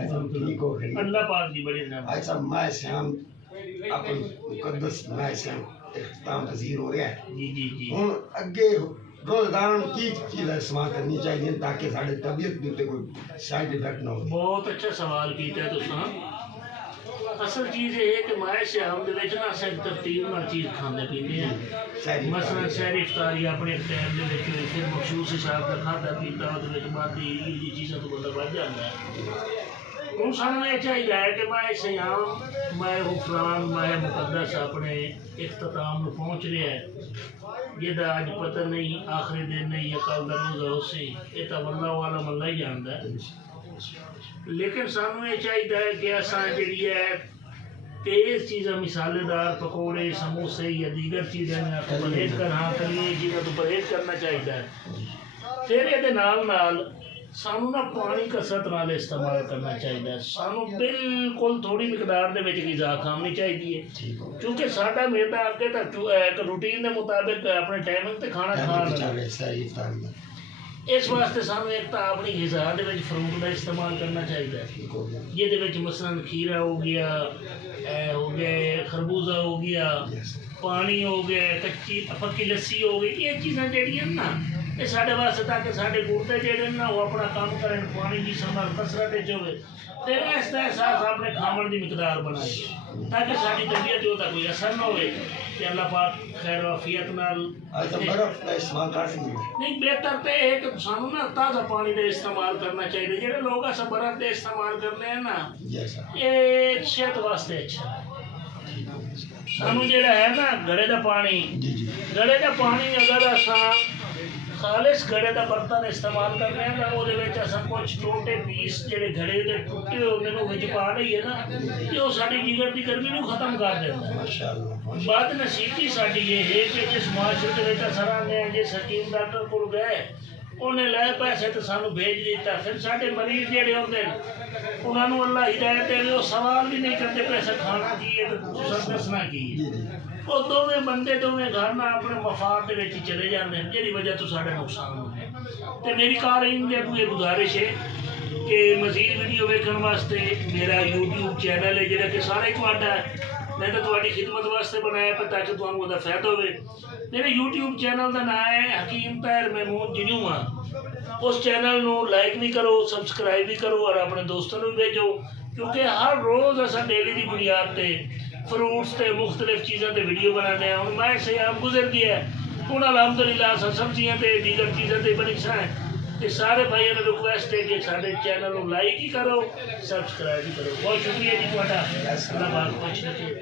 اللہ پاک دی بڑی نعمت. اچھا میں شام اپن مقدس میں شام اختتام پذیر ہو رہا ہے. جی جی جی. ہوں اگے روزداروں کی چیز استعمال کرنی چاہیے تاکہ سارے طبیعت بھی کوئی سائڈ افیکٹ نہ ہو. بہت اچھا سوال کیتا ہے تساں. اصل چیز یہ ہے کہ مائے شام دے وچ نا اساں ترتیب نال چیز کھاندے پیندے ہیں. مثلا سحری افطاری اپنے ٹائم دے وچ پھر مخصوص حساب دا کھادا پیتا اودے وچ باقی یہ چیزاں تو بندہ بچ جاندا ہے. ہوں سانوں یہ چاہیے کہ مائے سیام مائے غفران مائے مقدس اپنے اختتام میں پہنچ رہا ہے. جہاں اج پتہ نہیں آخری دن نہیں یا کل کا روزہ ہو سی یہ تو واللہ عالم اللہ ہی جانتا ہے. لیکن سانوں یہ چاہیے کہ اساں جڑی ہے تیز چیزاں مسالے دار پکوڑے سموسے یا دیگر چیزیں پرہیز کریے جنہاں تو پرہیز کرنا چاہیے. پھر یہ نال سانوں نا پانی کثرت نال استعمال کرنا چاہیے. سانوں بالکل تھوڑی مقدار دے وچ غذا کھانی چاہیے کیونکہ ساڈا میدا اگے تک ایک روٹین دے مطابق اپنے ٹائمنگ تے کھانا کھانا. اس واسطے سانوں ایک تو اپنی غذا دے وچ فروٹ دا استعمال کرنا چاہیے جہدے وچ مثلاً کھیرا ہو گیا خربوزہ ہو گیا پانی ہو گیا کچی پکی لسی ہو گئی. یہ چیزاں جہڑیاں نا یہ سارے واسطے تاکہ سارے گردے جہے نا وہ اپنا کام کریں پانی کی سنبھال کثرت ہوئے تو اس کا احساس اپنے کھاون کی مقدار بنائیے تاکہ ساری طبیعت کا کوئی اثر نہ ہوئے. کہ اللہ پاک خیر وافیت نال نہیں بہتر تو یہ کہ سانوں نا تازہ پانی کا استعمال کرنا چاہیے. جہاں لوگ ایسا برف کا استعمال کرتے ہیں نا یہ صحت واسطے اچھا ہے. سانوں جہاں ہے نا گھڑے کا پانی اگر اساں خالص گھڑے کا برتن استعمال کرنے ہیں نا وہ کچھ ٹوٹے پیس جڑے گھڑے کے ٹوٹے ہونے کو پا لئیے نا کہ وہ ساری جگر کی گرمی کو ختم کر دیتا ہے. بات نصیبی ساری یہ ہے کہ جس معاشرے کے اثر آنے جس حکیم ڈاکٹر کو گئے انہیں لے پیسے تو سانو بھیج دیتا. پھر سارے مریض جڑے ہوتے ہیں انہوں نے اللہ ہدایت ہے وہ سوال بھی نہیں کرتے پیسے کھانا کی ہے تو دسنا کی ہے. وہ دونوں بندے دونوں گھر نہ اپنے مفاد کے چلے جاتے ہیں جی وجہ تو سارے نقصان ہوتے ہیں. تو میری قارئین نے یہ گزارش ہے کہ مزید ویڈیو ویکھن واسطے میرا یوٹیوب چینل ہے جہاں کہ سارے تھوڑا ہے میں تو تھوڑی خدمت واسطے بنایا پہ تاکہ تمہیں وہ فائدہ ہوئے. میرے یوٹیوب چینل کا نام ہے حکیم طاہر محمود جنیو. اس چینل نو لائک بھی کرو سبسکرائب بھی کرو اور اپنے دوستوں بھی بھیجو کیونکہ ہر روز اصل ڈیلی کی بنیاد تے فروٹس تے مختلف چیزوں تے ویڈیو بنانے ہیں. ہوں میں سیام گزر گیا ہوں الحمدللہ سبزیاں تے دیگر چیزیں تے بڑی ہیں. کہ سارے بھائیوں نے ریکویسٹ ہے کہ سارے چینل کو لائک ہی کرو سبسکرائب ہی کرو. بہت شکریہ جی تھوڑا اللہ پاک خوش رکھے.